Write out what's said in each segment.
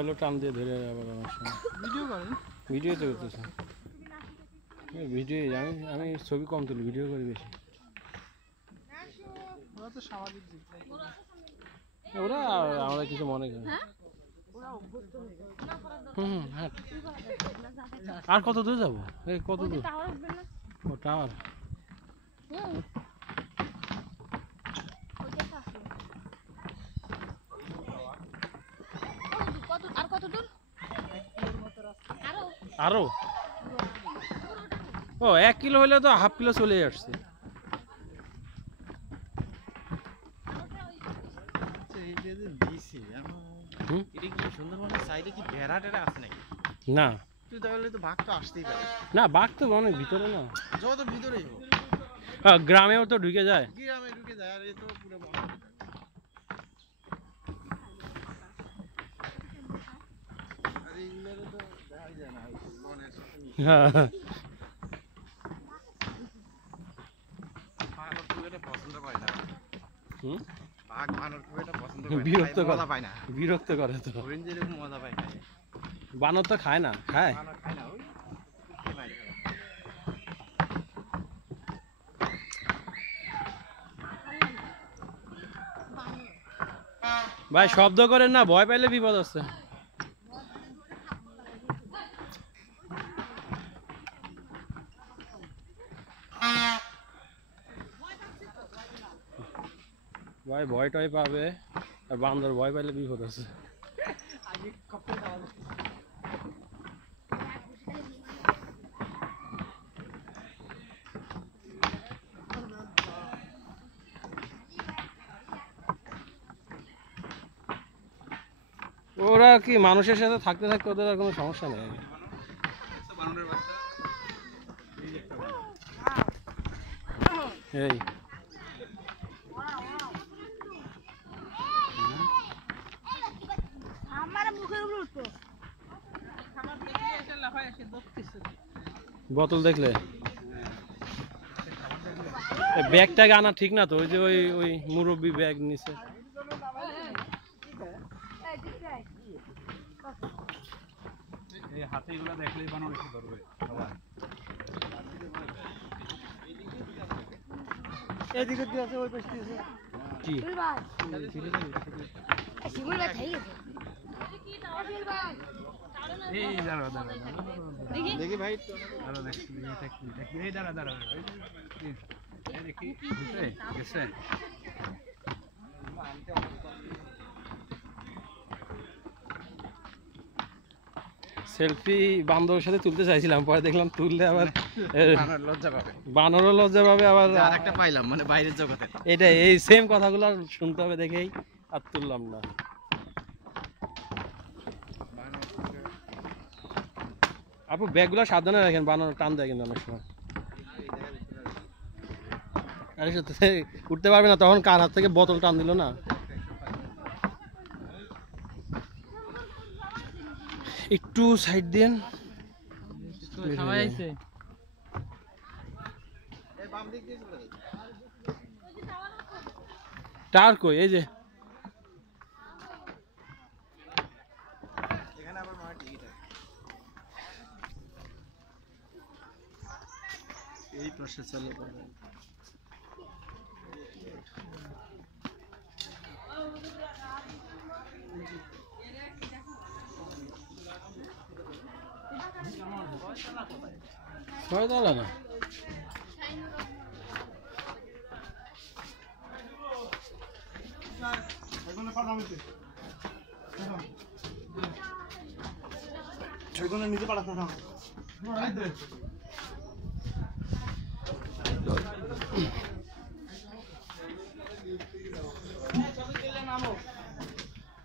মোবাইলও টান দিয়ে ধরে আবার অনেক সময় ভিডিও করেন? ভিডিও তো করতেছে ভিডিও আমি ছবি কম তুলি ভিডিও করি বেশি ওরা তো সামাজিক জীব ওরা আমরা কিছু মনে করি হ্যাঁ আর কত দূর যাবো এই কত দূর ও টাওয়ার আরো ও 1 কিলো হলে তো হাফ কিলো চলে আসছে না না বাঘ তো অনেক ভিতরে না যত ভিতরেই হোক গ্রামেও তো ঢুকে যায় গ্রামে ঢুকে যায় আর এই তো পুরো বন্ধ আর এইগুলোরে তো দেখাই যায় না বনের সাথে মানুষ খুব এটা পছন্দ করে না বাঘ মানুষ খুব এটা পছন্দ করে বিরক্ত পায় না বিরক্ত করে তো হরিণ যেরকম মজা পায় না বানর তো খায় না খায় বানর খায় না ওই ভাই শব্দ করেন না ভয় পাইলে বিপদ আছে ভাই ভয়টাই পাবে আর বান্দর ভয় পাইলে বিপদ আছে ওরা কি মানুষের সাথে থাকতে থাকতে ওদের আর কোনো সমস্যা নেই এই বোতল দেখলে ব্যাগটাকে আনা ঠিক না তো ওই যে ওই মুরব্বী ব্যাগ নিছে এই হাতিগুলো দেখলেই বানর এসে ধরবে সবাই এদিকে দিয়ে আছে ওই পাশে আছে কি শিমুল ভাই খাই গেছে এই দাঁড়া দাঁড়া দেখি ভাই দাঁড়া দেখি এই দাঁড়া দাঁড়া এই দেখি গেছে সেলফি বান্দরের সাথে তুলতে চাইছিলাম পরে দেখলাম তুললে আবার বানরও লজ্জা পাবে আবার আরেকটা পাইলাম মানে বাইরের জগতে এটা এই সেম কথাগুলো শুনতে হবে দেখেই আর তুললাম না আপু ব্যাগগুলো সাবধানে রাখেন বানর টান দেয় কিন্তু অনেক সময় আরে সত্যি উঠতে পারবে না তখন কার হাত থেকে বোতল টান দিল না একটু সাইড দেন টার কই এই যে এই পাশে চলে ছয়তলা না নিচে পাঠাতে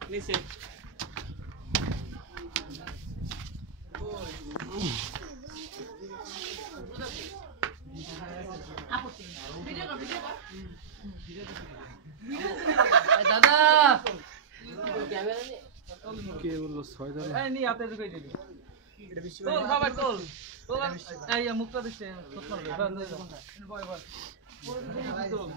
নিচে দাদা কে বললো ছয়তলা এই নি হাতে ঢুকাই দিবি তোল খাবার তোল তোল এই মুখটা দিছে তোল বয় বয় তোল